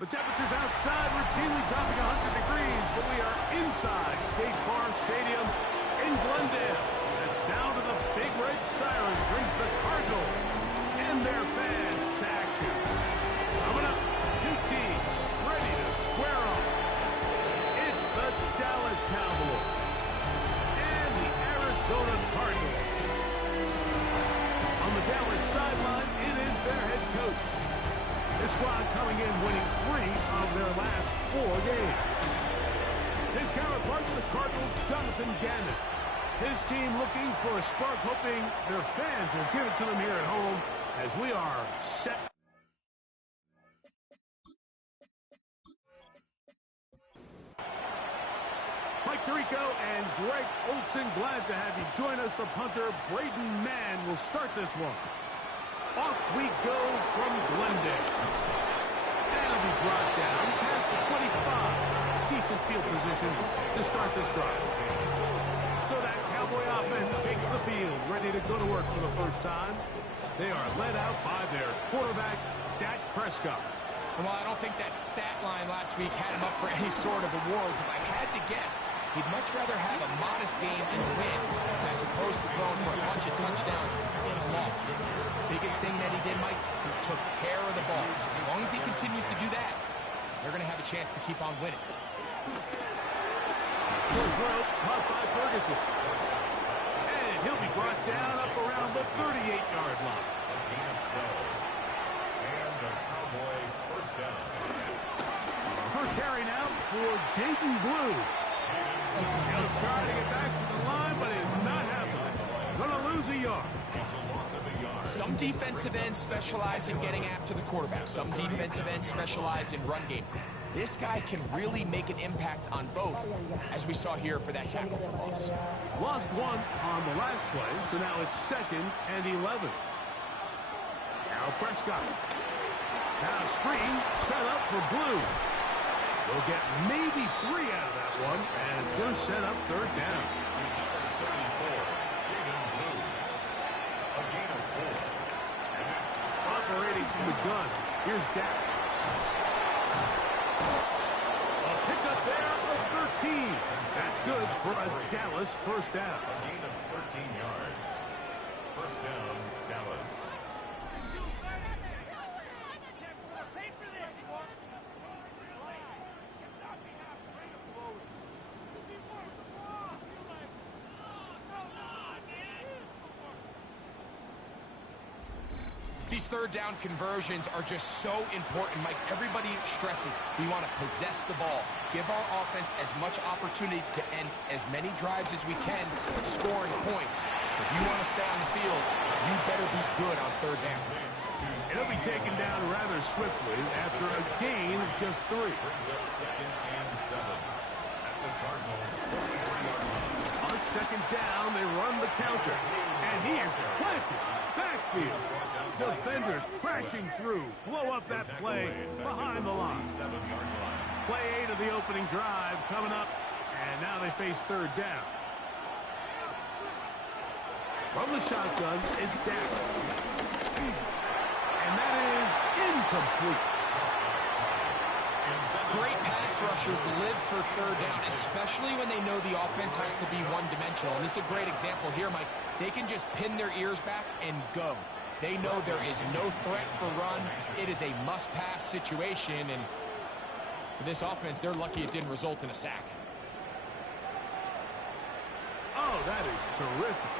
The temperatures outside routinely topping 100 degrees, but we are inside State Farm Stadium in Glendale. The sound of the big red siren brings the Cardinals and their fans to action. Coming up, two teams ready to square off. It's the Dallas Cowboys and the Arizona Cardinals. On the Dallas sideline, it is their head coach. This squad coming in winning 3 of their last 4 games. His counterpart, the Cardinals, Jonathan Gannon. His team looking for a spark, hoping their fans will give it to them here at home as we are set. Mike Tirico and Greg Olson, glad to have you join us. The punter, Braden Mann, will start this one. Off we go from Glendale. That'll be brought down past the 25. Decent field position to start this drive. So that Cowboy offense takes the field, ready to go to work for the first time. They are led out by their quarterback, Dak Prescott. Well, I don't think that stat line last week had him up for any sort of awards. If I had to guess, he'd much rather have a modest game and a win as opposed to throwing for a bunch of touchdowns in a loss. Biggest thing that he did, Mike, he took care of the ball. So as long as he continues to do that, they're going to have a chance to keep on winning. Short throw, caught by Ferguson. And he'll be brought down up around the 38-yard line. And the Cowboy first down. First carry now for Jaden Blue. He'll try to get back to the line, but it's not happening. Gonna lose a yard. Some defensive ends specialize in getting after the quarterback. Some defensive ends specialize in run game. This guy can really make an impact on both, as we saw here for that tackle for loss. Lost 1 on the last play, so now it's 2nd and 11. Now Prescott. Now screen set up for Blue. They'll get maybe 3 out of that one, and it's going to set up 3rd down. Operating from the gun. Here's Dak. A pickup there of 13. That's good for a Dallas first down. A gain of 13 yards. First down, Dallas. These third down conversions are just so important, Mike. Everybody stresses we want to possess the ball, give our offense as much opportunity to end as many drives as we can, scoring points. So if you want to stay on the field, you better be good on third down. It'll be taken down rather swiftly after a gain of just 3. Brings up 2nd and 7. At the Cardinals, 43-yard line. On 2nd down, they run the counter. And he is planted. Backfield. Defenders crashing through. Blow up that play behind the line. Play 8 of the opening drive coming up. And now they face 3rd down. From the shotgun, it's Dak. And that is incomplete. Great pass rushers live for third down, especially when they know the offense has to be one-dimensional. And this is a great example here, Mike. They can just pin their ears back and go. They know there is no threat for run. It is a must-pass situation, and for this offense, they're lucky it didn't result in a sack. Oh, that is terrific.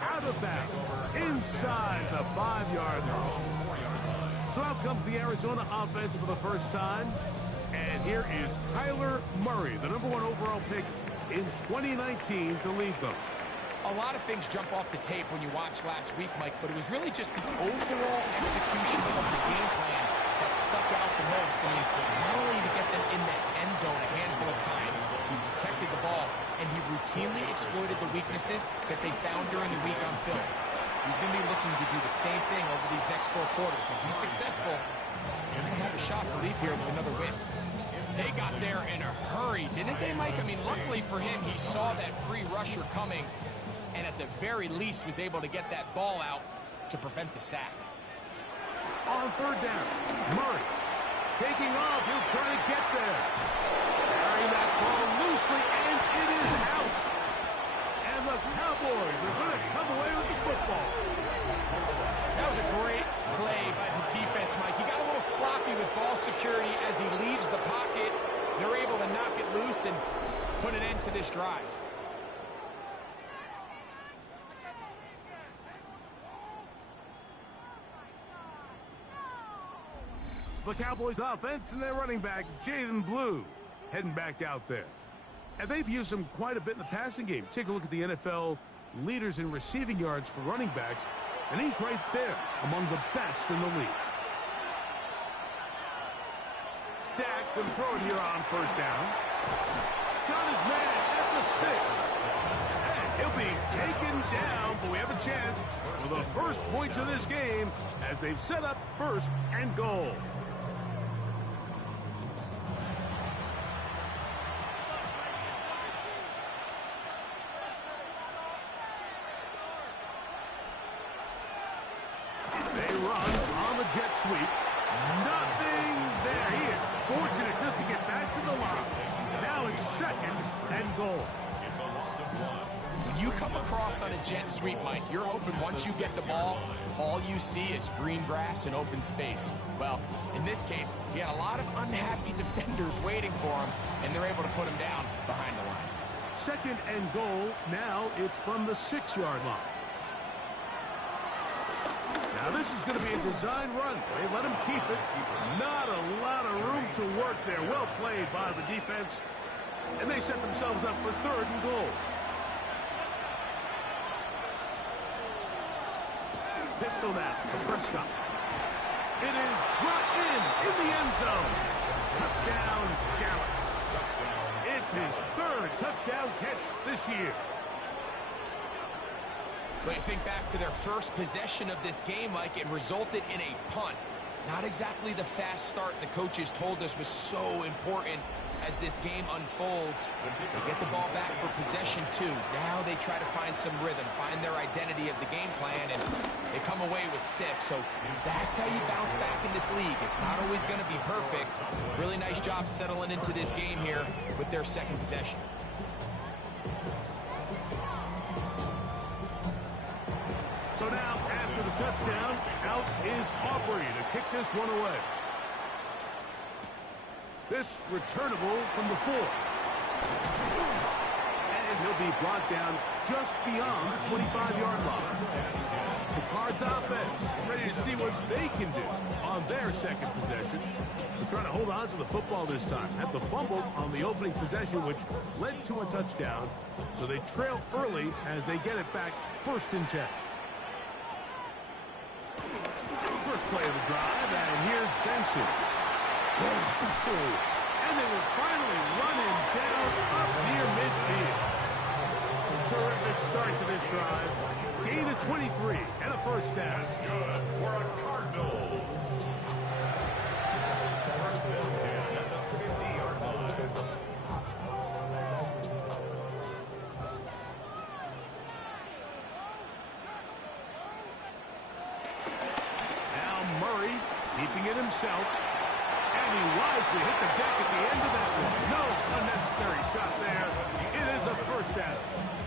Out of bounds, inside the 5-yard line. So out comes the Arizona offense for the first time. And here is Kyler Murray, the #1 overall pick in 2019 to lead them. A lot of things jump off the tape when you watch last week, Mike, but it was really just the overall execution of the game plan that stuck out the most. I mean, not only to get them in the end zone a handful of times, he protected the ball, and he routinely exploited the weaknesses that they found during the week on film. He's going to be looking to do the same thing over these next 4 quarters. If he's successful, they're going to have a shot to leave here with another win. They got there in a hurry, didn't they, Mike? I mean, luckily for him, he saw that free rusher coming, and at the very least was able to get that ball out to prevent the sack. On 3rd down, Murray. taking off. He'll try to get there. Carrying that ball loosely, and it is out. And the Cowboys are going to come away with the football. That was a great play by the defense, Mike. He got a little sloppy with ball security as he leaves the pocket. They're able to knock it loose and put an end to this drive. The Cowboys offense and their running back, Jaden Blue, heading back out there. And they've used him quite a bit in the passing game. Take a look at the NFL leaders in receiving yards for running backs, and he's right there among the best in the league. Dak can throw it here on first down. Got his man at the 6. And he'll be taken down, but we have a chance for the first points of this game as they've set up 1st and goal. They run on the jet sweep. Nothing there. He is fortunate just to get back to the line. Now it's 2nd and goal. It's a loss of 1. When you come across on a jet sweep, Mike, you're hoping once you get the ball, all you see is green grass and open space. Well, in this case, he had a lot of unhappy defenders waiting for him, and they're able to put him down behind the line. 2nd and goal. Now it's from the 6-yard line. Now this is going to be a design run. They let him keep it. Not a lot of room to work there. Well played by the defense. And they set themselves up for 3rd and goal. Pistol now for Prescott. It is brought in the end zone. Touchdown, Dallas. It's his 3rd touchdown catch this year. But you think back to their first possession of this game, Mike, it resulted in a punt. Not exactly the fast start the coaches told us was so important as this game unfolds. They get the ball back for possession 2. Now they try to find some rhythm, find their identity of the game plan, and they come away with 6. So that's how you bounce back in this league. It's not always going to be perfect. Really nice job settling into this game here with their 2nd possession. So now, after the touchdown, out is Aubrey to kick this one away. This returnable from the 4. And he'll be brought down just beyond the 25-yard line. The Cards offense ready to see what they can do on their 2nd possession. They're trying to hold on to the football this time. Had the fumble on the opening possession, which led to a touchdown. So they trail early as they get it back 1st and 10. First play of the drive, and here's Benson. And they will finally run him down up near midfield. Terrific start to this drive. Gain of 23 and a 1st down. Good for a Cardinals. 1st and 10 at the 50-yard line. Murray keeping it himself, and he wisely hit the deck at the end of that one. No unnecessary shot there. It is a 1st down.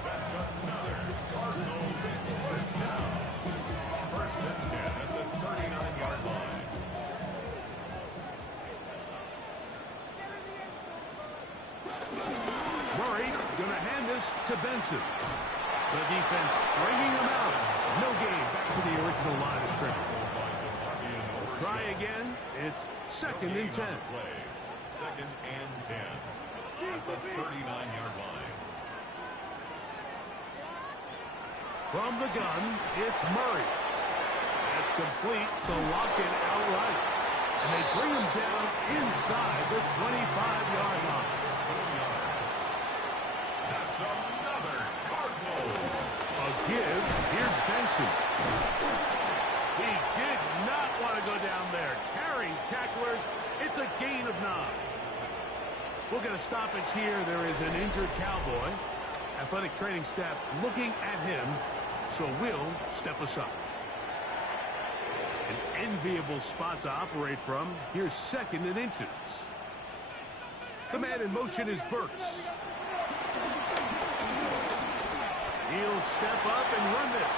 That's another Cardinals 1st down. 1st and 10 at the 39-yard line. Murray going to hand this to Benson. The defense stringing him out. No gain. Back to the original line of scrimmage. Try again. It's 2nd and 10. 2nd and 10 at the 39-yard line. From the gun, it's Murray. That's complete to lock it outright. And they bring him down inside the 25-yard line. 2 yards. That's another Cardinals. A give. Here's Benson. He did not want to go down there. Carrying tacklers. It's a gain of 9. We'll get a stoppage here. There is an injured Cowboy. Athletic training staff looking at him, so we'll step aside. An enviable spot to operate from. Here's second and inches. The man in motion is Burks. He'll step up and run this.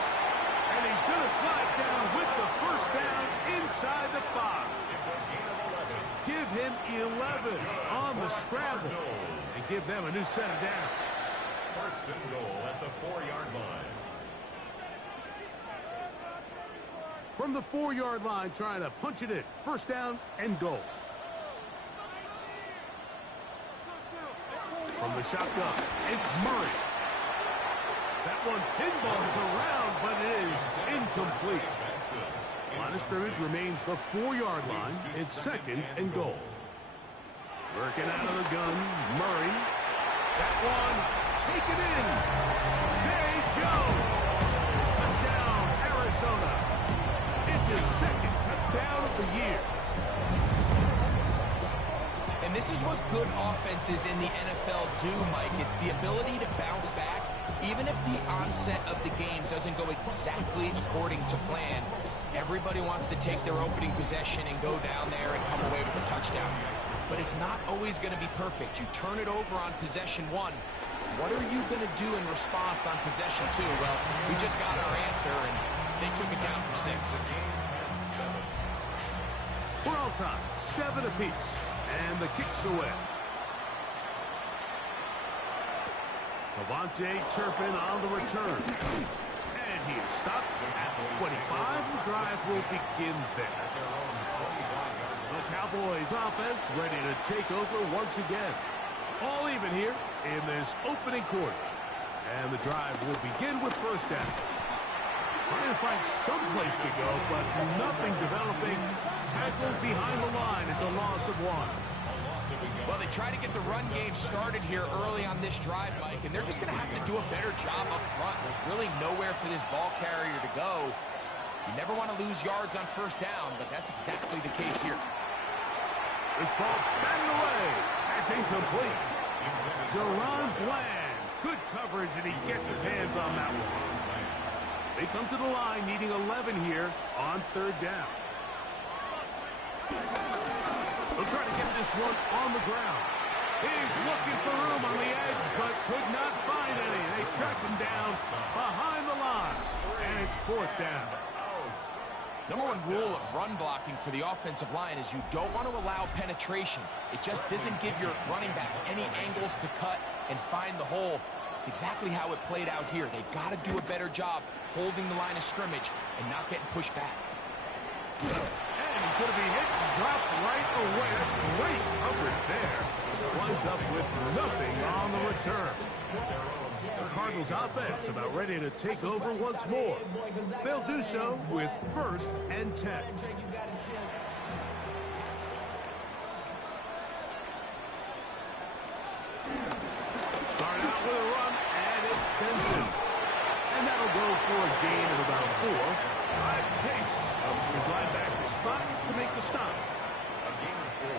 And he's going to slide down with the first down inside the 5. It's a gain of 11. Give him 11 on the scramble. And give them a new set of downs. First and goal at the 4-yard line. From the 4-yard line, trying to punch it in. First down and goal. From the shotgun, it's Murray. That one pinballs around, but it is incomplete. Line of scrimmage remains the 4-yard line. It's second and goal. Working out of the gun, Murray. That one, take it in. Jay Jones. Touchdown, Arizona. It's his second touchdown of the year. And this is what good offenses in the NFL do, Mike. It's the ability to bounce back, even if the onset of the game doesn't go exactly according to plan. Everybody wants to take their opening possession and go down there and come away with a touchdown. But it's not always going to be perfect. You turn it over on possession 1. What are you going to do in response on possession 2? Well, we just got our answer, and they took it down for 6. We're all time, 7 apiece. And the kick's away. Levante Turpin on the return. And he is stopped at the 25. The drive will begin there. The Cowboys offense ready to take over once again. All even here in this opening quarter. And the drive will begin with first down. Trying to find some place to go, but nothing developing. Tackled behind the line. It's a loss of 1. Well, they try to get the run game started here early on this drive, Mike, and they're just going to have to do a better job up front. There's really nowhere for this ball carrier to go. You never want to lose yards on first down, but that's exactly the case here. This ball's batted away. That's incomplete. Deron Bland. Good coverage, and he gets his hands on that one. They come to the line needing 11 here on third down. They'll try to get this one on the ground. He's looking for room on the edge, but could not find any. They track him down behind the line, and it's fourth down. Number 1 rule of run blocking for the offensive line is you don't want to allow penetration. It just doesn't give your running back any angles to cut and find the hole. It's exactly how it played out here. They've got to do a better job holding the line of scrimmage and not getting pushed back. And he's going to be hit and dropped right away. That's great coverage there. Winds up with nothing on the return. The Cardinals offense about ready to take over once more. They'll do so with first and 10. Start out with a run, and it's Benson. And that'll go for a gain of about 4. High pace up to his linebacker spot to make the stop. A gain of 4.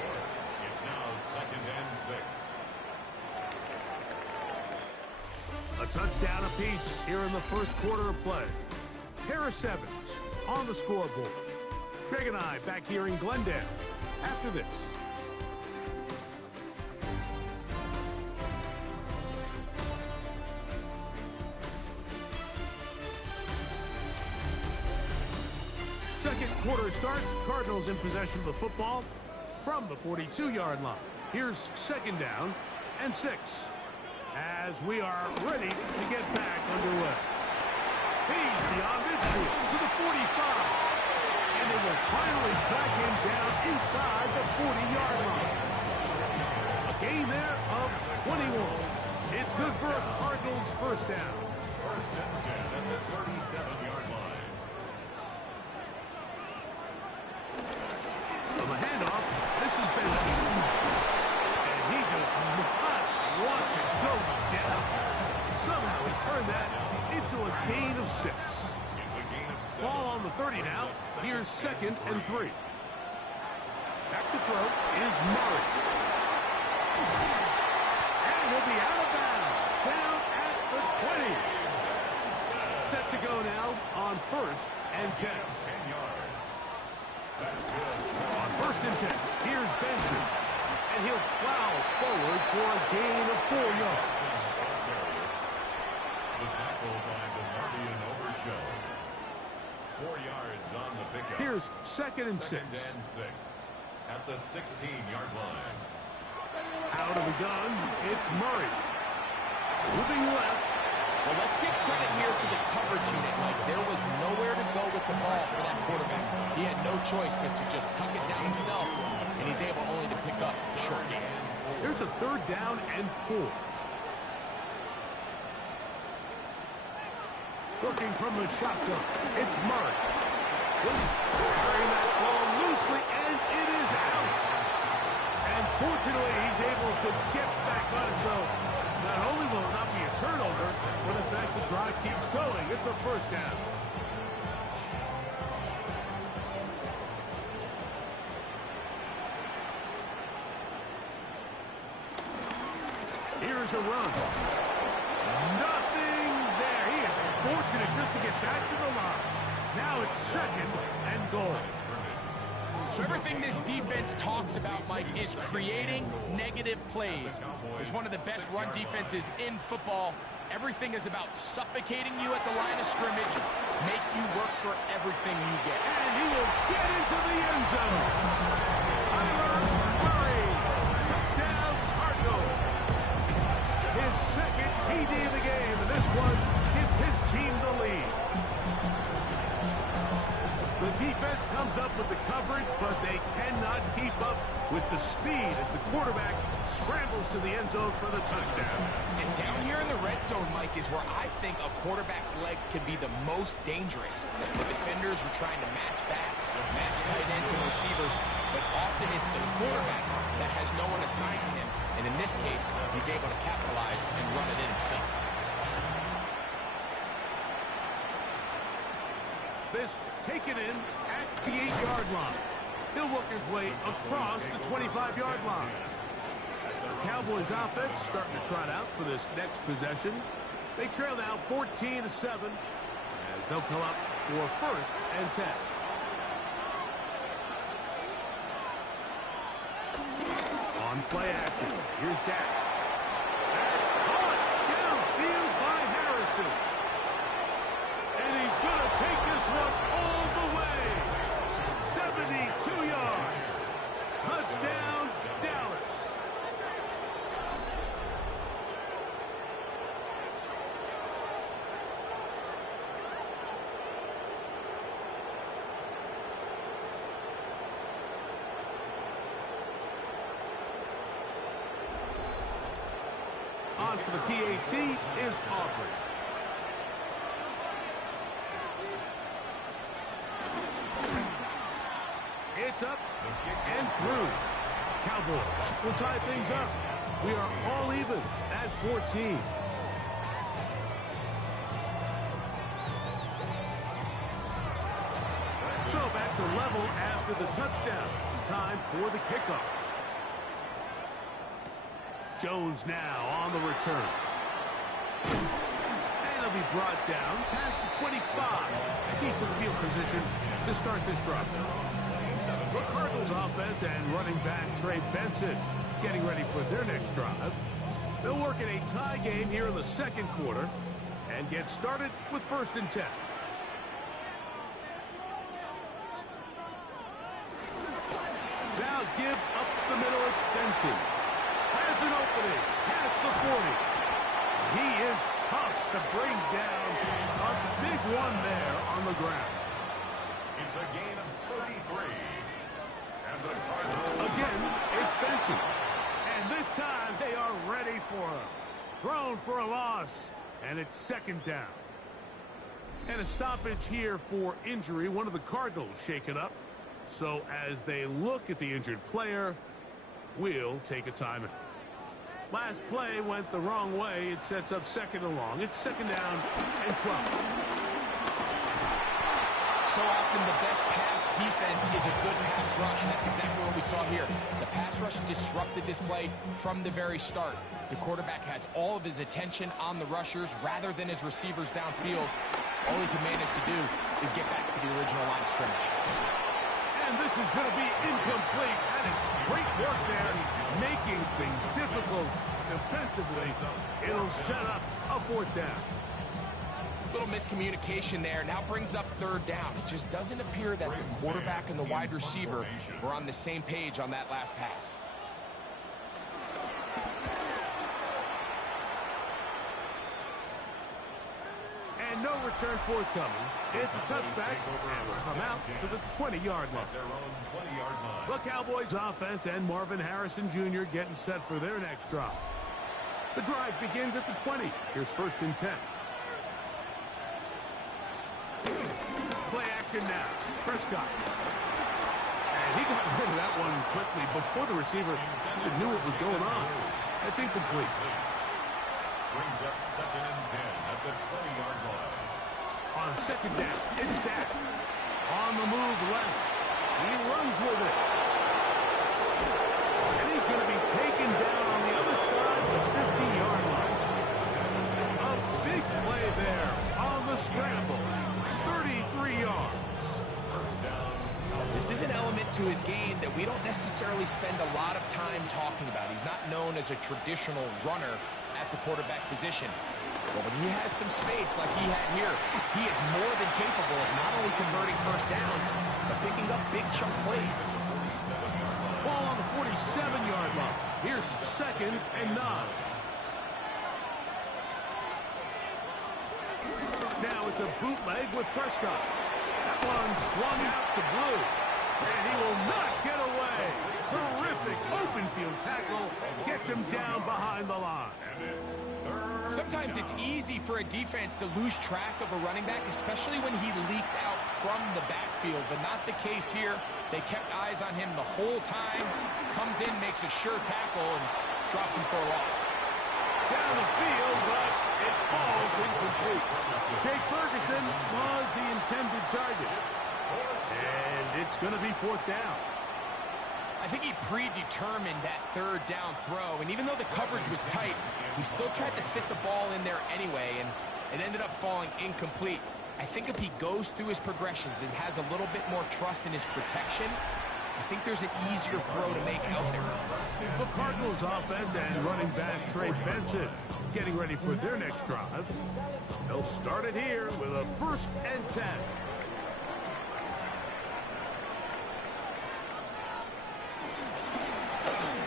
It's now second and 6. A touchdown apiece here in the first quarter of play. Harris Evans on the scoreboard. Greg and I back here in Glendale after this. Second quarter starts. Cardinals in possession of the football from the 42-yard line. Here's second down and 6. As we are ready to get back underway. He's beyond midfield to the 45. And they will finally track him down inside the 40-yard line. A gain there of 21. It's good for a Cardinals first down. First and 10 at the 37-yard line. From the handoff, this is Benson. And he does not want to go down. Somehow he turned that into a gain of 6. It's a gain of 7. Ball on the 30 now. Here's second and 3. Back to throw is Murray. And he'll be out of bounds. Down at the 20. Set to go now on first and 10. 10 yards. On 1st and 10, here's Benson. And he'll plow forward for a gain of 4 yards. The tackle by DeMarvion Overshow. 4 yards on the pickup. Here's 2nd and 6. 2nd and 6 at the 16-yard line. Out of the gun, it's Murray. Moving left. Well, let's give credit here to the coverage unit. Like, there was nowhere to go with the ball for that quarterback. He had no choice but to just tuck it down himself, and he's able only to pick up a short gain. Here's a 3rd down and 4. Looking from the shotgun, it's Murray. Carrying that ball loosely, and it is out. And fortunately, he's able to get back on it, so not only will it not be a turnover, but in fact, the drive keeps going. It's a 1st down. Here's a run. Nothing there. He is fortunate just to get back to the line. Now it's 2nd and goal. So everything this defense talks about, Mike, is creating negative plays. It's one of the best run defenses in football. Everything is about suffocating you at the line of scrimmage, make you work for everything you get. And he will get into the end zone. Murray, touchdown Cardinals. His 2nd TD of the game, and this one gives his team the lead. The defense comes up with the coverage, but they cannot keep up with the speed as the quarterback scrambles to the end zone for the touchdown. And down here in the red zone, Mike, is where I think a quarterback's legs can be the most dangerous. The defenders are trying to match backs, match tight ends and receivers, but often it's the quarterback that has no one assigned to him. And in this case, he's able to capitalize and run it in himself. This taken in at the 8-yard line. He'll work his way across the 25-yard line. Cowboys offense starting to trot out for this next possession. They trail now 14-7 as they'll come up for 1st and 10. On play action, here's Dak. That's caught downfield by Harrison. And he's going to take this one all the way. 72 yards. Touchdown, Dallas. On for the PAT is Aubrey. It's up and through. Cowboys will tie things up. We are all even at 14. So back to level after the touchdown. Time for the kickoff. Jones now on the return. And he'll be brought down past the 25. Decent field position to start this drive. The Cardinals offense and running back Trey Benson getting ready for their next drive. They'll work in a tie game here in the 2nd quarter and get started with 1st and 10. Now give up the middle, it's Benson. Has an opening, past the 40. He is tough to bring down. A big one there on the ground. It's a gain of 33. And the Cardinals... Again, it's Benson. And this time they are ready for him. Thrown for a loss. And it's 2nd down. And a stoppage here for injury. One of the Cardinals shaken up. So as they look at the injured player, we'll take a timeout. Last play went the wrong way. It sets up 2nd and long. It's 2nd down and 12. So often the best pass defense is a good pass rush, and that's exactly what we saw here. The pass rush disrupted this play from the very start. The quarterback has all of his attention on the rushers rather than his receivers downfield. All he can manage to do is get back to the original line of scrimmage. And And this is going to be incomplete. That is great work there, making things difficult defensively. It'll set up a fourth down. Little miscommunication there. Now brings up third down. It just doesn't appear that the quarterback and the wide receiver were on the same page on that last pass. And no return forthcoming. It's a touchback, and we'll come out to the 20-yard line. The Cowboys offense and Marvin Harrison Jr. getting set for their next drive. The drive begins at the 20. Here's 1st and 10. Play action now. Prescott. And he got rid of that one quickly before the receiver even knew what was going on. That's incomplete. Brings up 2nd and 10 at the 20-yard line. On 2nd down, it's Dak. On the move left. He runs with it. And he's going to be taken down on the other side of the 50-yard line. A big play there on the scramble. 33 yards. This is an element to his game that we don't necessarily spend a lot of time talking about. He's not known as a traditional runner at the quarterback position. But when he has some space like he had here, he is more than capable of not only converting first downs, but picking up big chunk plays. Ball on the 47-yard line. Here's 2nd and 9. Now it's a bootleg with Prescott. That one swung out to Blue. And he will not get away. Terrific open field tackle. Gets him down behind the line. Sometimes it's easy for a defense to lose track of a running back, especially when he leaks out from the backfield, but not the case here. They kept eyes on him the whole time. Comes in, makes a sure tackle, and drops him for a loss. Down the field, but it falls incomplete. Jake Ferguson was the intended target. And it's going to be 4th down. I think he predetermined that 3rd down throw, and even though the coverage was tight, he still tried to fit the ball in there anyway, and it ended up falling incomplete. I think if he goes through his progressions and has a little bit more trust in his protection, I think there's an easier throw to make out there. The Cardinals offense and running back Trey Benson getting ready for their next drive. They'll start it here with a 1st and 10.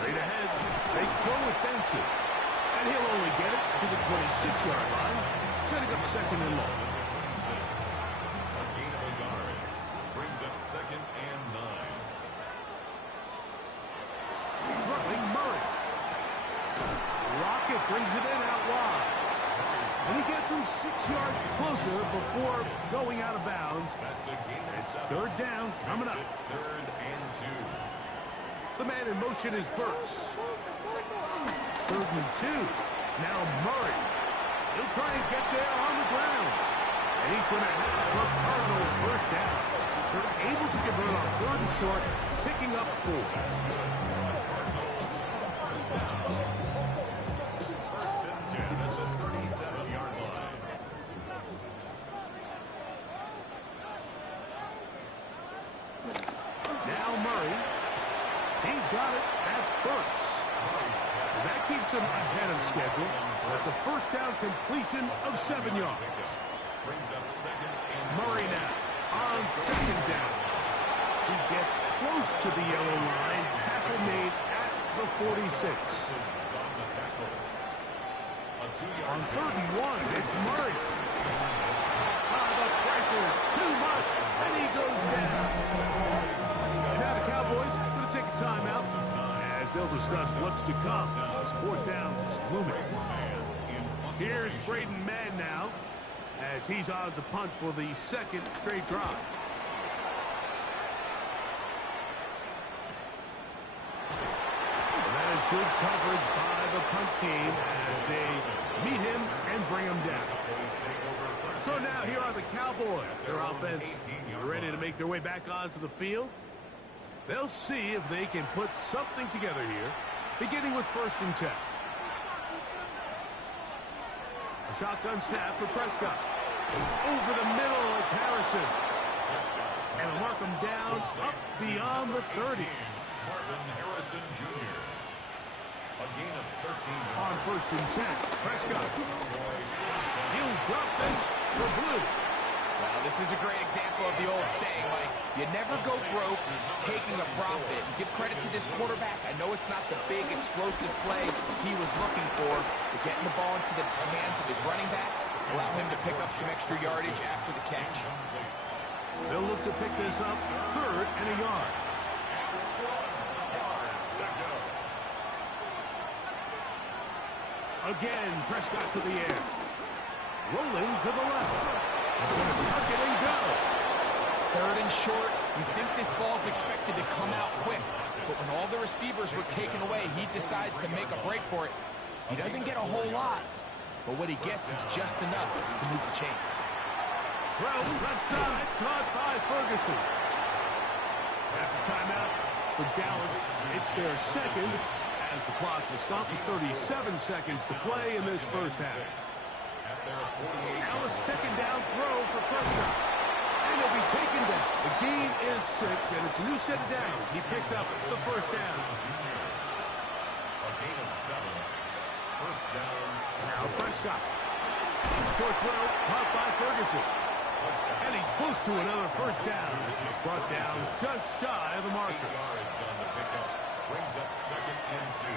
Straight ahead, they go with Benson. And he'll only get it to the 26-yard line, setting up 2nd and long. A gain of a yard. Brings up 2nd and 9. Throwing Murray. Rocket brings it in out wide. And he gets him 6 yards closer before going out of bounds. That's a gain of It's 7. 3rd down coming up. 3rd and 2. The man in motion is Burks. 3rd and 2. Now Murray. He'll try and get there on the ground. And he's going to have the Cardinals 1st down. They're able to convert on 3rd and short, picking up 4. Got it. That's Burks. That keeps him ahead of schedule. That's a 1st down completion of 7 yards. Murray now on 2nd down. He gets close to the yellow line. Tackle made at the 46. On 3rd and 1, it's Murray. The pressure, too much, and he goes down. Now the Cowboys going to take a timeout as they'll discuss what's to come. This 4th down is looming. Here's Braden Mann now as he's on to punt for the 2nd straight drive. And that is good coverage by the punt team as they meet him and bring him down. So now here are the Cowboys. Their offense ready to make their way back onto the field. They'll see if they can put something together here, beginning with 1st and 10. A shotgun snap for Prescott. Over the middle, it's Harrison. And they'll mark him down up beyond the 30. Marvin Harrison Jr. A gain of 13. On 1st and 10, Prescott. He'll drop this for Blue. Well, this is a great example of the old saying, Mike. You never go broke taking a profit. Give credit to this quarterback. I know it's not the big, explosive play he was looking for, but getting the ball into the hands of his running back allow him to pick up some extra yardage after the catch. They'll look to pick this up 3rd and a yard. Again, Prescott to the air. Rolling to the left. He's going to tuck it and go. 3rd and short. You think this ball's expected to come out quick, but when all the receivers were taken away, he decides to make a break for it. He doesn't get a whole lot, but what he gets is just enough to move the chains. Throw left side, caught by Ferguson. That's a timeout for Dallas. It's their second, as the clock will stop with 37 seconds to play in this first half. Now a second down throw for Prescott. And he'll be taken down. The gain is 6, and it's a new set of downs. He picked up the first down. A gain of 7. First down. Now Prescott. Short throw, caught by Ferguson. And he's close to another first down. He's brought down just shy of the marker. 8 yards on the pickup. Brings up 2nd and 2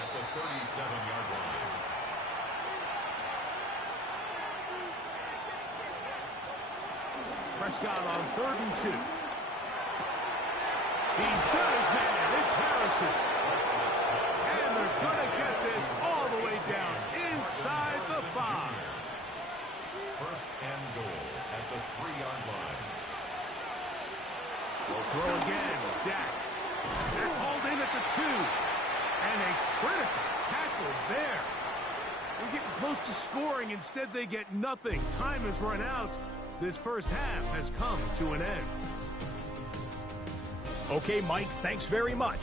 at the 37-yard line. Prescott on 3rd and 2. He's got his man. It's Harrison. And they're going to get this all the way down inside the 5. First and goal at the 3-yard line. We'll throw again. Dak. They're hauled in at the 2. And a critical tackle there. They're getting close to scoring. Instead, they get nothing. Time has run out. This first half has come to an end. Okay, Mike, thanks very much.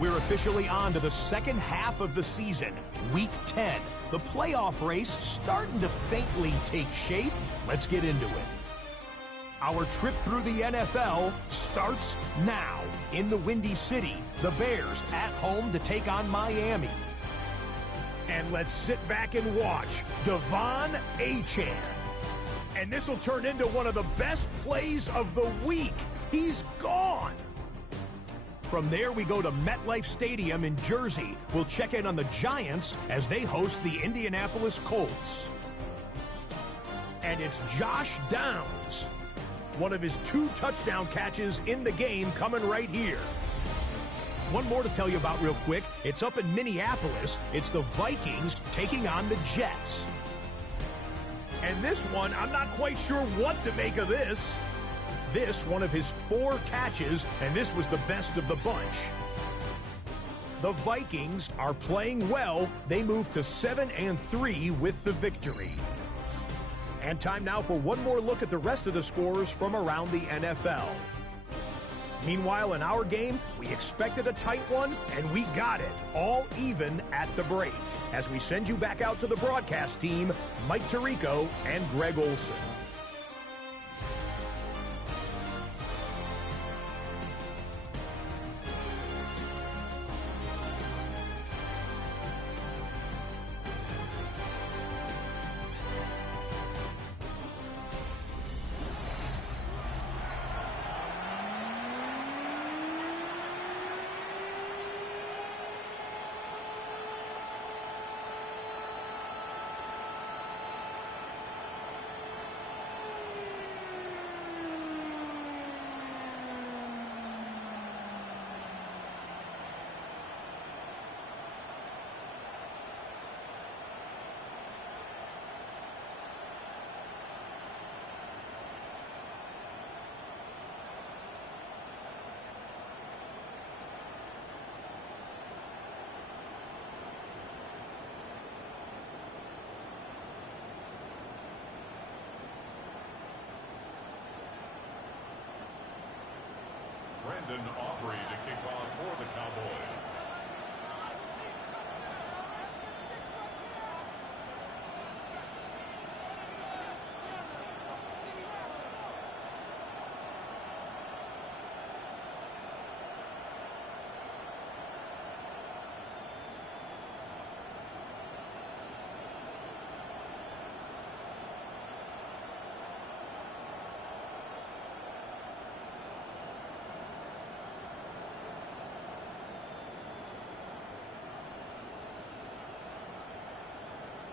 We're officially on to the second half of the season, Week 10. The playoff race starting to faintly take shape. Let's get into it. Our trip through the NFL starts now. In the Windy City, the Bears at home to take on Miami. And let's sit back and watch Devon Achane. And this will turn into one of the best plays of the week. He's gone. From there, we go to MetLife Stadium in Jersey. We'll check in on the Giants as they host the Indianapolis Colts. And it's Josh Downs. One of his 2 touchdown catches in the game coming right here. One more to tell you about real quick. It's up in Minneapolis. It's the Vikings taking on the Jets. And this one, I'm not quite sure what to make of this. This, one of his 4 catches, and this was the best of the bunch. The Vikings are playing well. They move to 7-3 with the victory. And time now for one more look at the rest of the scores from around the NFL. Meanwhile, in our game, we expected a tight one, and we got it, all even at the break. As we send you back out to the broadcast team, Mike Tirico and Greg Olson. Brandon Aubrey to kick off for the Cowboys.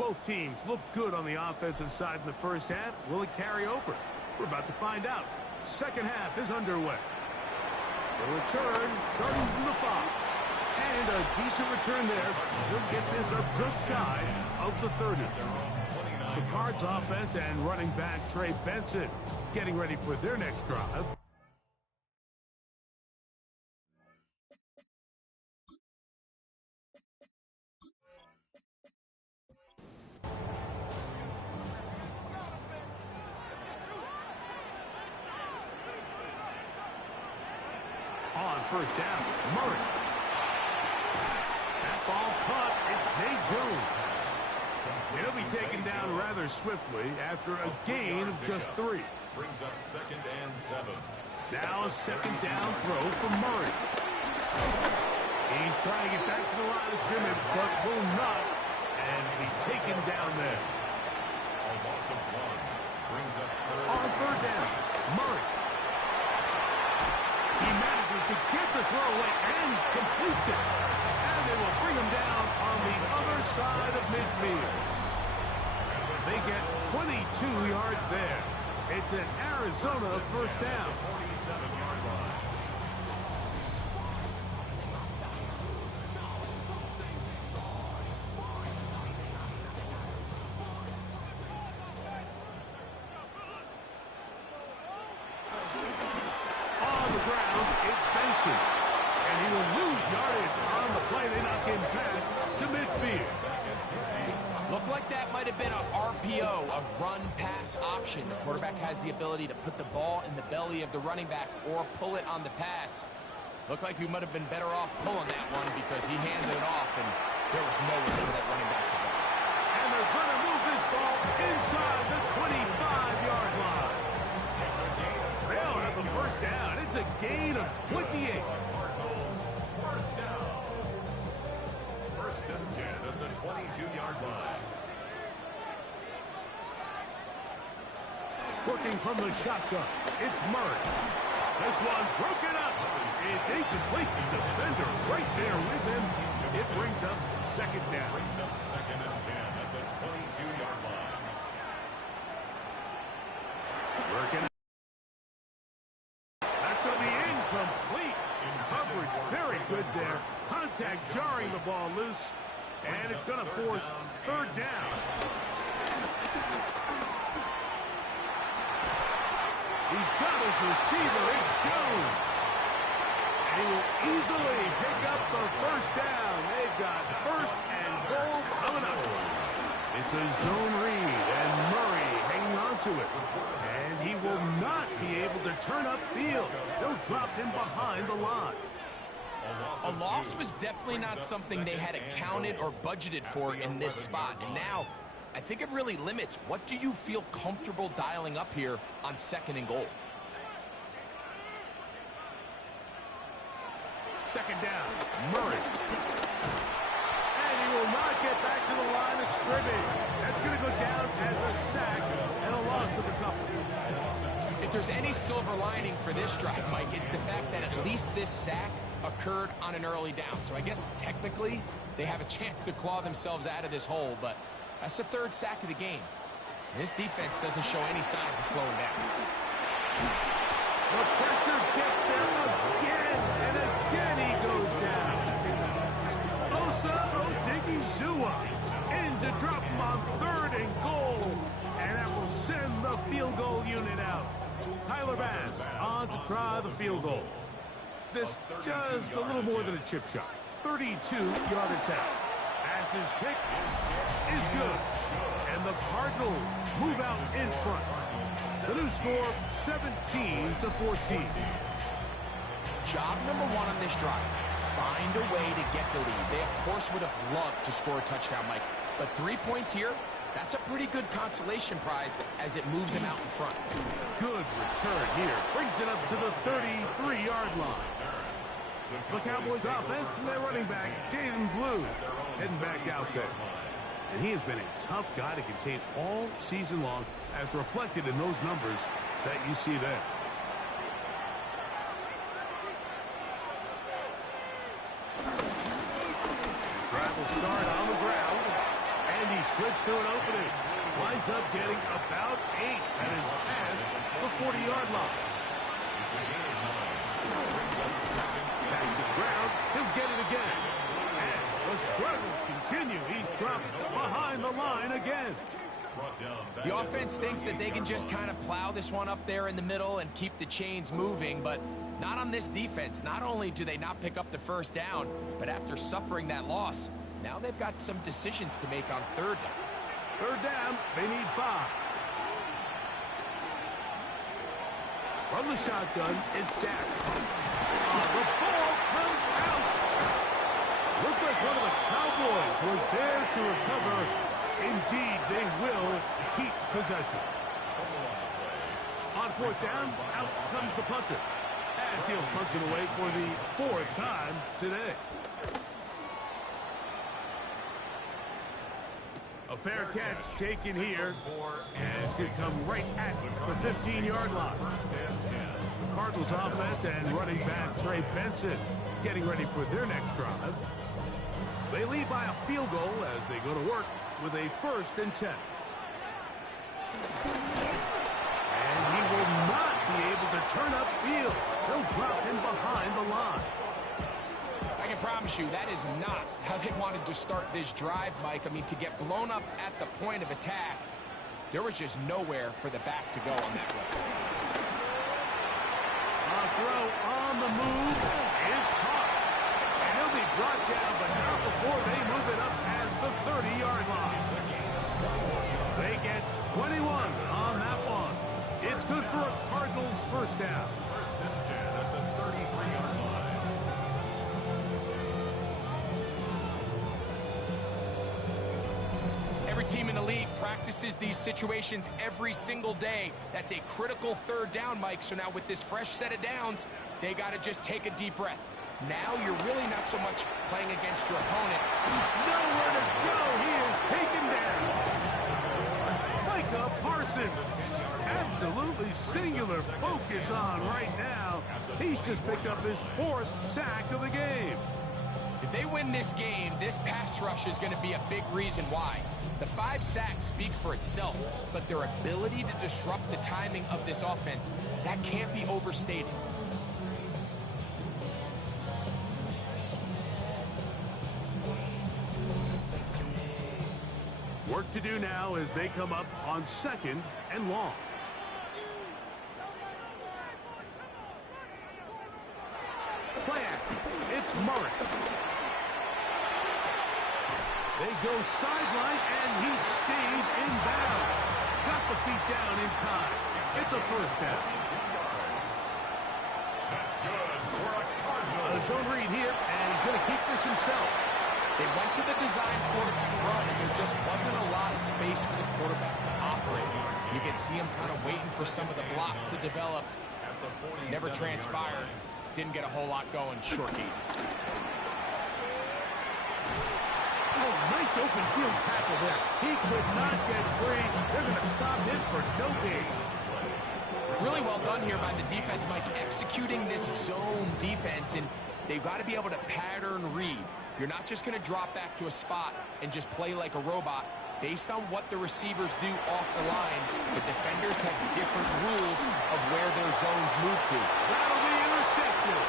Both teams look good on the offensive side in the first half. Will it carry over? We're about to find out. Second half is underway. The return starting from the 5. And a decent return there. He'll get this up just shy of the 30. The Cards offense and running back Trey Benson getting ready for their next drive. On first down, Murray. That ball caught. It's Zay Jones. He'll be taken down rather swiftly after a gain of just 3. Brings up 2nd and 7. Now a second down throw for Murray. He's trying to get back to the line of scrimmage, but will not, and be taken down there. A loss of 1. Brings up 3rd. On third down, Murray. He manages to get the throw away and completes it. And they will bring him down on the other side of midfield. They get 22 yards there. It's an Arizona first down. 47-yard line. On the ground, it's Benson. And he will lose yardage on the play. They knock him back to midfield. Looked like that might have been a RPO, a run-pass option. The quarterback has the ability to put the ball in the belly of the running back or pull it on the pass. Looked like he might have been better off pulling that one because he handed it off, and there was no way for that running back to go. And they're going to move this ball inside the 25-yard line. They'll have a first down. It's a gain of 28. Cardinals, first down. 1st and 10 at the 22-yard line. Working from the shotgun, it's Murray. This one broken up. It's incomplete. The defender right there with him. It brings up second down. Brings up 2nd and 10 at the 22-yard line. Working. That's going to be incomplete. Coverage very good there. Contact jarring the ball loose. And it's going to force third down. He's got his receiver. It's Jones. And he will easily pick up the first down. They've got first and goal coming up. It's a zone read, and Murray hanging on to it. And he will not be able to turn upfield. They'll drop him behind the line. A loss was definitely not something they had accounted or budgeted for in this spot. And now, I think it really limits what do you feel comfortable dialing up here on 2nd and goal. Second down, Murray. And he will not get back to the line of scrimmage. That's going to go down as a sack and a loss of a couple. If there's any silver lining for this drive, Mike, it's the fact that at least this sack occurred on an early down. So I guess technically they have a chance to claw themselves out of this hole, but that's the 3rd sack of the game. And this defense doesn't show any signs of slowing down. The pressure gets there again, and again he goes down. Osa Odigizua in to drop him on 3rd and goal, and that will send the field goal unit out. Tyler Bass on to try the field goal. This just a little more than a chip shot. 32-yard attempt. Pass's kick is good. And the Cardinals move out in front. The new score, 17-14. Job number 1 on this drive, find a way to get the lead. They, of course, would have loved to score a touchdown, Mike. But 3 points here, that's a pretty good consolation prize as it moves them out in front. Good return here. Brings it up to the 33-yard line. The Cowboys offense and their running back, Jaden Blue, heading back out there. And he has been a tough guy to contain all season long, as reflected in those numbers that you see there. Drive will start on the ground. And he slips through an opening. Winds up getting about 8. That is past the 40-yard line. Back to the ground. He'll get it again. And the struggles continue. He's dropped behind the line again. The offense thinks that they can just kind of plow this one up there in the middle and keep the chains moving, but not on this defense. Not only do they not pick up the first down, but after suffering that loss, now they've got some decisions to make on third down. Third down, they need 5. From the shotgun, it's Dak. The ball comes out. Looked like one of the Cowboys was there to recover. Indeed, they will keep possession. On fourth down, out comes the punter, as he'll punt it away for the 4th time today. A fair catch taken here, and it's going to come right at the 15-yard line. The Cardinals offense and running back Trey Benson getting ready for their next drive. They lead by a field goal as they go to work with a 1st and 10. And he will not be able to turn up field. He'll drop in behind the line. I can promise you that is not how they wanted to start this drive, Mike. I mean, to get blown up at the point of attack, there was just nowhere for the back to go on that run. A throw on the move is caught. And he'll be brought down, but not before they move it up past the 30-yard line. They get 21 on that one. It's good for a Cardinals first down. 1st and 10 at the 33-yard line. Every team in the league practices these situations every single day. That's a critical third down, Mike. So now with this fresh set of downs, they got to just take a deep breath. Now you're really not so much playing against your opponent. Nowhere to go. He is taken down. Micah Parsons. Absolutely singular focus on right now. He's just picked up his 4th sack of the game. If they win this game, this pass rush is going to be a big reason why. The 5 sacks speak for itself, but their ability to disrupt the timing of this offense, that can't be overstated. Work to do now as they come up on 2nd and long. Play action. It's Murray. They go sideline, and he stays in bounds. Got the feet down in time. It's a first down. That's good for a Cardinal. A zone read here, and he's going to keep this himself. They went to the design quarterback run, and there just wasn't a lot of space for the quarterback to operate. You can see him kind of waiting for some of the blocks to develop. Never transpired. Didn't get a whole lot going. Short game. Oh, nice open field tackle there. He could not get free. They're going to stop him for no gain. Really well done here by the defense, Mike, executing this zone defense, and they've got to be able to pattern read. You're not just going to drop back to a spot and just play like a robot. Based on what the receivers do off the line, the defenders have different rules of where their zones move to. That'll be intercepted.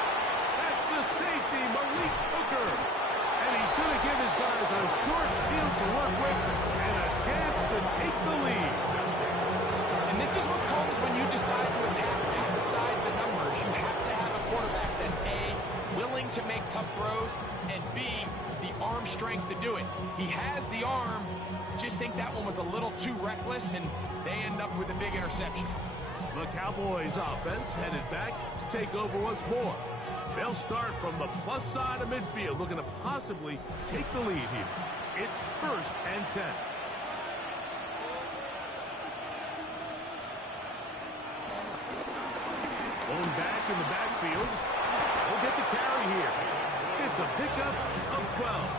That's the safety, Malik Hooker. And he's going to give his guys a short field to work with and a chance to take the lead. And this is what comes when you decide to attack outside the numbers. You have to have a quarterback that's A, willing to make tough throws, and B, the arm strength to do it. He has the arm. Just think that one was a little too reckless, and they end up with a big interception. The Cowboys offense headed back to take over once more. They'll start from the plus side of midfield, looking to possibly take the lead here. It's 1st and 10. Going back in the backfield. We'll get the carry here. It's a pickup of 12.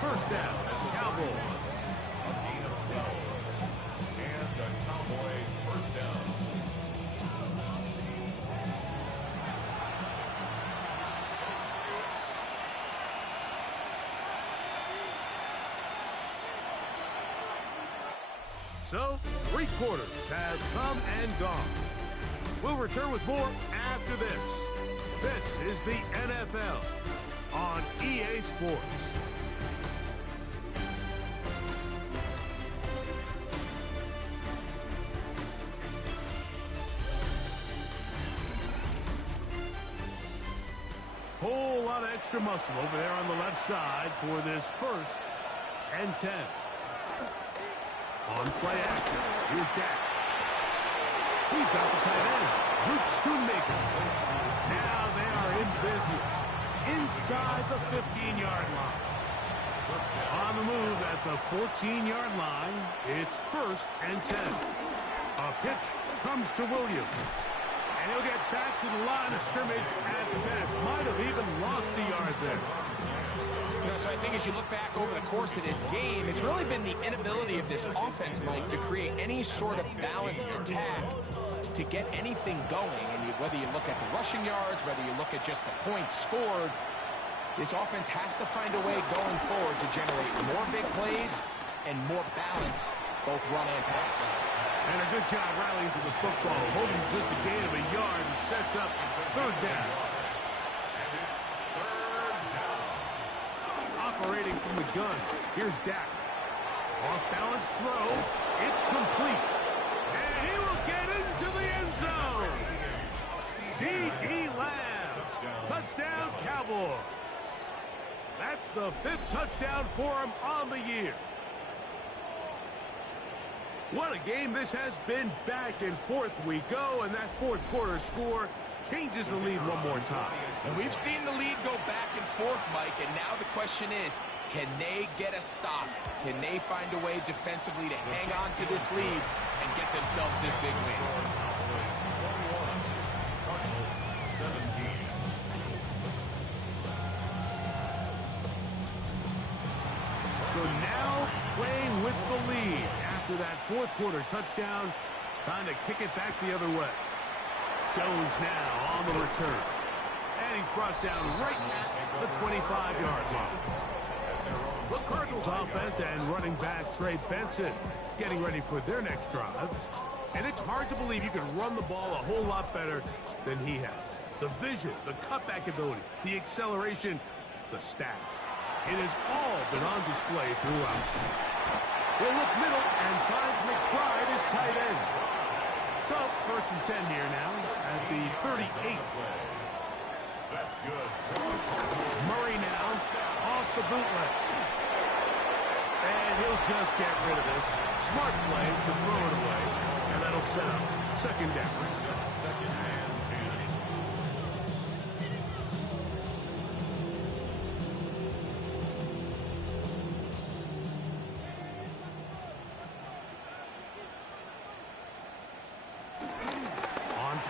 First down, Cowboys. A gain of 12. And the Cowboy first down. So, 3 quarters have come and gone. We'll return with more after this. This is the NFL on EA Sports. Whole lot of extra muscle over there on the left side for this 1st and 10. On play action, here's Dak. He's got the tight end, Luke Schoonmaker. Now they are in business inside the 15-yard line. On the move at the 14-yard line, it's 1st and 10. A pitch comes to Williams. And he'll get back to the line of scrimmage at best. Might have even lost a yard there. You know, so I think as you look back over the course of this game, it's really been the inability of this offense, Mike, to create any sort of balanced attack to get anything going. And whether you look at the rushing yards, whether you look at just the points scored, this offense has to find a way going forward to generate more big plays and more balance, both run and pass. And a good job rallying to the football, holding just a gain of a yard and sets up 3rd down. And it's 3rd down. Operating from the gun, here's Dak. Off-balance throw, it's complete. And he will get into the end zone. C.D. Lamb, touchdown Cowboys. That's the 5th touchdown for him on the year. What a game this has been. Back and forth we go, and that 4th quarter score changes the lead one more time. And we've seen the lead go back and forth, Mike, and now the question is, can they get a stop? Can they find a way defensively to hang on to this lead and get themselves this big win? Cardinals 17. So now playing with the lead after that 4th quarter touchdown, time to kick it back the other way. Jones now on the return. And he's brought down right at the 25-yard line. The Cardinals offense and running back Trey Benson getting ready for their next drive. And it's hard to believe you can run the ball a whole lot better than he has. The vision, the cutback ability, the acceleration, the stats. It has all been on display throughout. He'll look middle and finds McBride his tight end. So, 1st and 10 here now at the 38. That's good. Murray now off the bootleg. And he'll just get rid of this. Smart play to throw it away. And that'll set up 2nd down. 2nd and 10.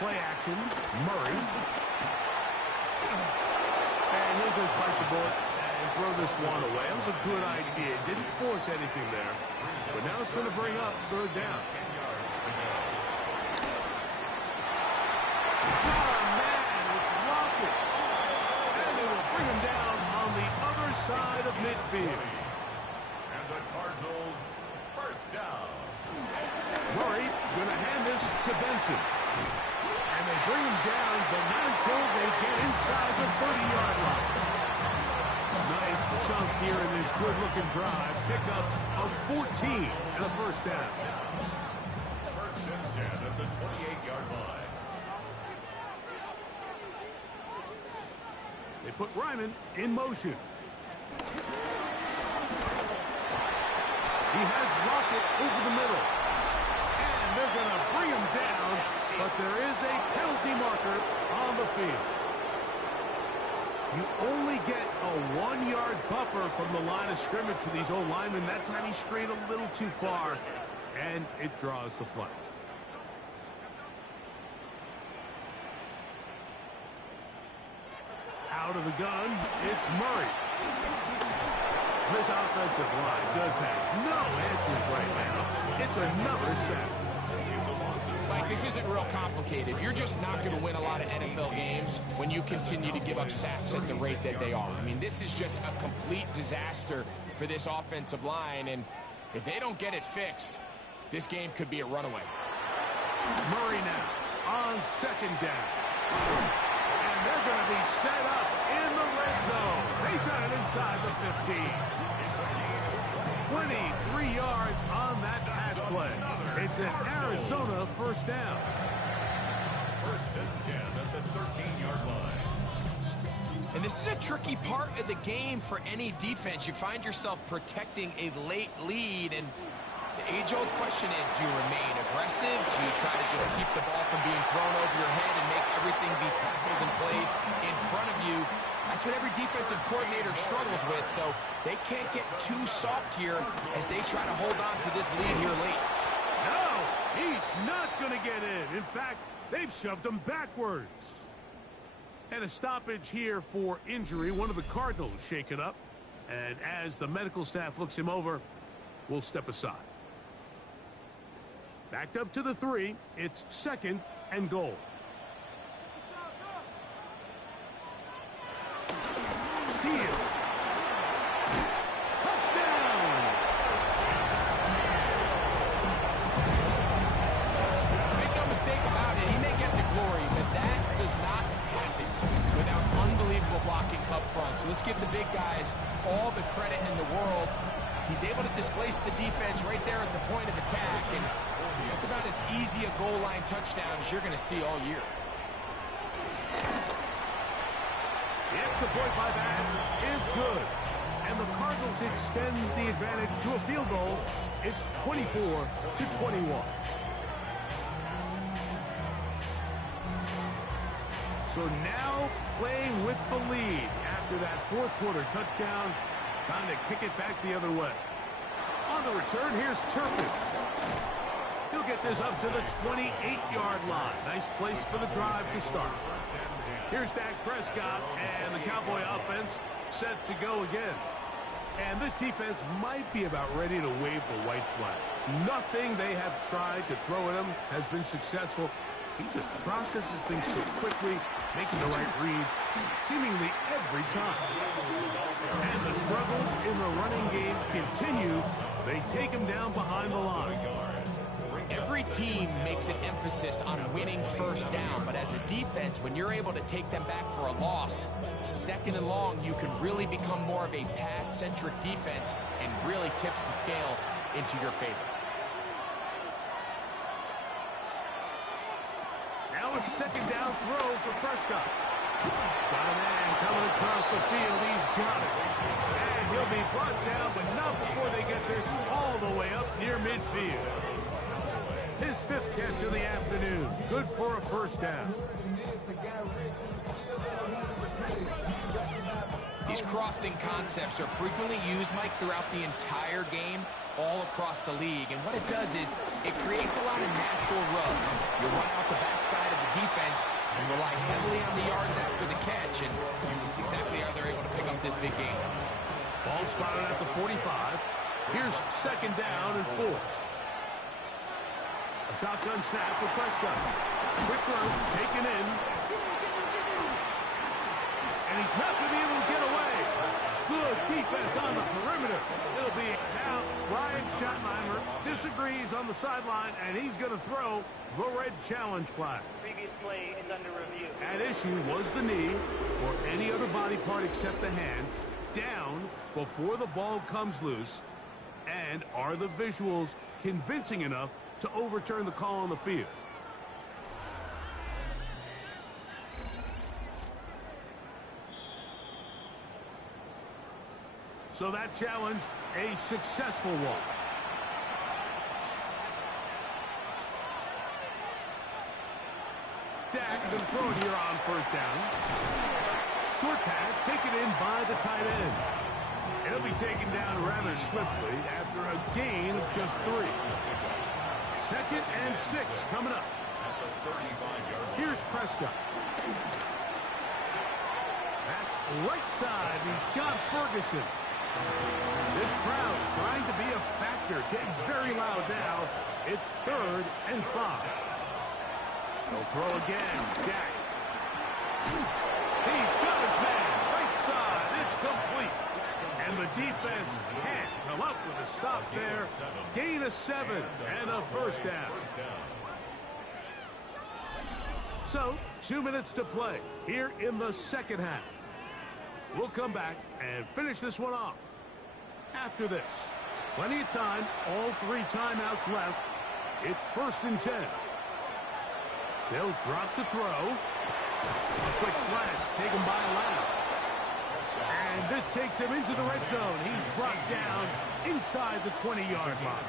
Play action, Murray. And he'll just bite the bullet and throw this one away. That was a good idea. Didn't force anything there. But now it's going to bring up 3rd down. Oh, man, it's Lockett. And they will bring him down on the other side of midfield. And the Cardinals 1st down. Murray going to hand this to Benson. And they bring him down, but not until they get inside the 30-yard line. Nice chunk here in this good-looking drive. Pick up of 14 and a 1st down. 1st and 10 at the 28-yard line. They put Ryman in motion. He has Lockett over the middle. And they're going to bring him down. But there is a penalty marker on the field. You only get a 1-yard buffer from the line of scrimmage for these old linemen. That time he strayed a little too far, and it draws the flag. Out of the gun, it's Murray. This offensive line just has no answers right now. It's another sack. Mike, this isn't real complicated. You're just not going to win a lot of NFL games when you continue to give up sacks at the rate that they are. I mean, this is just a complete disaster for this offensive line, and if they don't get it fixed, This game could be a runaway. Murray now on second down. And they're going to be set up in the red zone. They've got it inside the 15. 23 yards on that pass play. It's an Arizona first down. First and 10 at the 13-yard line. And this is a tricky part of the game for any defense. You find yourself protecting a late lead, and the age-old question is, do you remain aggressive? Do you try to just keep the ball from being thrown over your head and make everything be tackled and played in front of you? That's what every defensive coordinator struggles with, so they can't get too soft here as they try to hold on to this lead here late. No, he's not going to get in. In fact, they've shoved him backwards. And a stoppage here for injury. One of the Cardinals shaken up. And as the medical staff looks him over, we'll step aside. Backed up to the 3. It's second and goal. Steal. Touchdown. Make no mistake about it, he may get the glory, but that does not happen without unbelievable blocking up front. So let's give the big guys all the credit in the world. He's able to displace the defense right there at the point of attack, and it's about as easy a goal line touchdown as you're going to see all year. The extra point by Bass is good. And the Cardinals extend the advantage to a field goal. It's 24-21. So now playing with the lead after that fourth quarter touchdown. Time to kick it back the other way. On the return, here's Turpin. He'll get this up to the 28-yard line. Nice place for the drive to start. Here's Dak Prescott, and the Cowboy offense set to go again. And this defense might be about ready to wave the white flag. Nothing they have tried to throw at him has been successful. He just processes things so quickly, making the right read seemingly every time. And the struggles in the running game continue. They take him down behind the line. Every team makes an emphasis on winning first down, but as a defense, when you're able to take them back for a loss, second and long, you can really become more of a pass-centric defense and really tips the scales into your favor. Now a second down throw for Prescott. Got a man coming across the field. He's got it. And he'll be brought down, but not before they get this all the way up near midfield. His fifth catch of the afternoon. Good for a first down. These crossing concepts are frequently used, Mike, throughout the entire game, all across the league. And what it does is it creates a lot of natural rubs. You run out the backside of the defense and rely heavily on the yards after the catch, and that's exactly how they're able to pick up this big game. Ball spotted at the 45. Here's second down and 4. A shotgun snap for Prescott. Quick run, taken in. And he's not going to be able to get away. Good defense on the perimeter. It'll be now Brian Schottenheimer disagrees on the sideline, and he's going to throw the red challenge flag. Previous play is under review. At issue was the knee or any other body part except the hand down before the ball comes loose. And are the visuals convincing enough to overturn the call on the field? So that challenge, a successful one. Dak going to throw it here on first down. Short pass taken in by the tight end. It'll be taken down rather swiftly after a gain of just 3. Second and 6 coming up. Here's Prescott. That's right side. He's got Ferguson. This crowd trying to be a factor. Getting very loud now. It's 3rd and 5. He'll throw again. Jack. He's got his man. Right side. It's complete. And the defense can't come up with a stop there. Gain of 7 and a first down. So, 2 minutes to play here in the second half. We'll come back and finish this one off. After this, plenty of time, all 3 timeouts left. It's 1st and 10. They'll drop to throw. A quick slant taken by Lamb. And this takes him into the red zone. He's brought down inside the 20-yard line.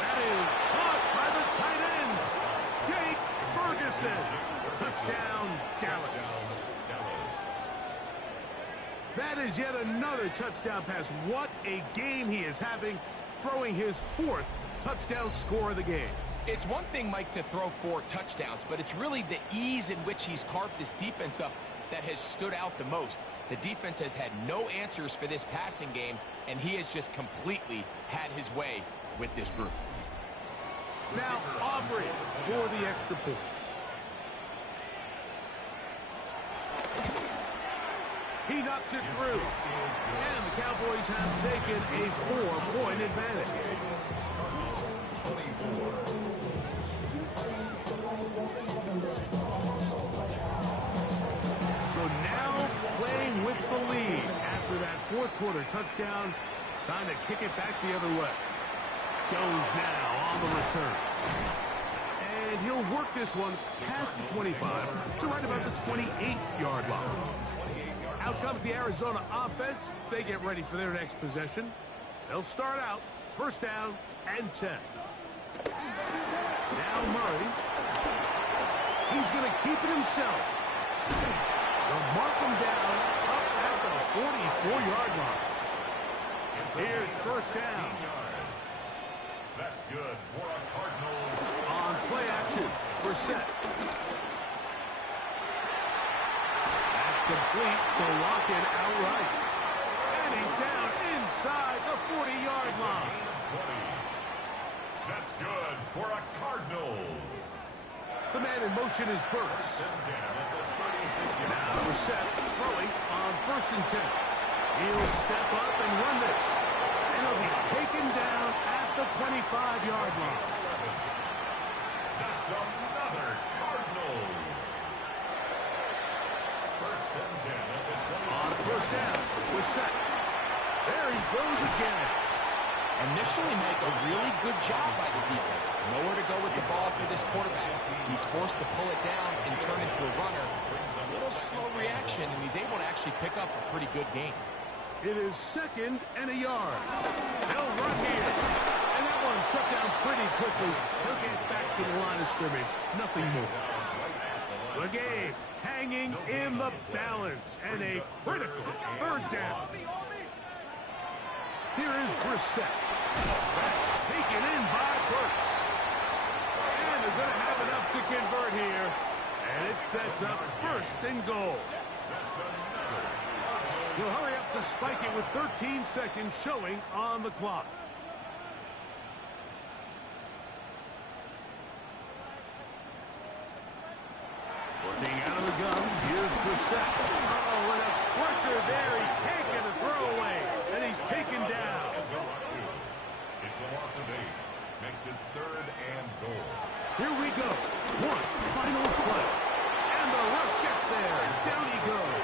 That is caught by the tight end, Jake Ferguson. Touchdown, Dallas. That is yet another touchdown pass. What a game he is having, throwing his 4th touchdown score of the game. It's one thing, Mike, to throw 4 touchdowns, but it's really the ease in which he's carved this defense up that has stood out the most. The defense has had no answers for this passing game, and he has just completely had his way with this group. Now Aubrey for the extra point. He knocks it through, and the Cowboys have taken a 4-point advantage. So now playing with the lead after that 4th quarter touchdown, trying to kick it back the other way. Jones now on the return. And he'll work this one past the 25 to right about the 28-yard line. Out comes the Arizona offense. They get ready for their next possession. They'll start out 1st down and 10. Now Murray. He's going to keep it himself. They'll mark him down up at the 44-yard line. Here's 1st down. That's good for a Cardinals. On play action, Brissett. That's complete to lock it outright. And he's down inside the 40-yard line. That's good for a Cardinals. The man in motion is Burks. Now Brissett throwing on 1st and 10. He'll step up and run this. And he'll be taken down at the 25-yard line. That's another Cardinals. 1st and 10 at the 20. On 1st down, Brissett. There he goes again. Initially make a really good job by the defense. Nowhere to go with the ball for this quarterback. He's forced to pull it down and turn into a runner. A little slow reaction, and he's able to actually pick up a pretty good game. It is 2nd and a yard. They'll run here. And that one shut down pretty quickly. He'll get back to the line of scrimmage. Nothing more. The game hanging in the balance. And a critical 3rd down. Here is Brissett. That's taken in by Burks. And they're going to have enough to convert here. And it sets up 1st and goal. He'll hurry up to spike it with 13 seconds showing on the clock. Working out of the gun, here's Brissett. Oh, and a pressure there. He can't get a throwaway. And he's taken down. It's a loss of 8. Makes it 3rd and goal. Here we go. One final play. And the rush gets there. Down he goes.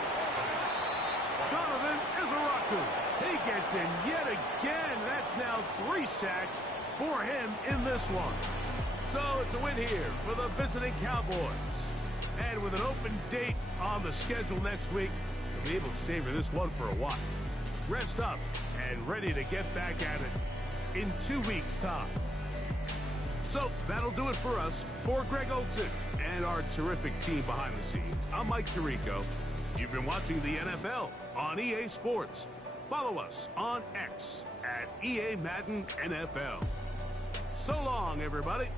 Donovan Izaraku. He gets in yet again. That's now 3 sacks for him in this one. So it's a win here for the visiting Cowboys. And with an open date on the schedule next week, they'll be able to savor this one for a while. Rest up and ready to get back at it in 2 weeks' time. So that'll do it for us. For Greg Olsen and our terrific team behind the scenes, I'm Mike Tirico. You've been watching the NFL on EA Sports. Follow us on X at EA Madden NFL. So long, everybody.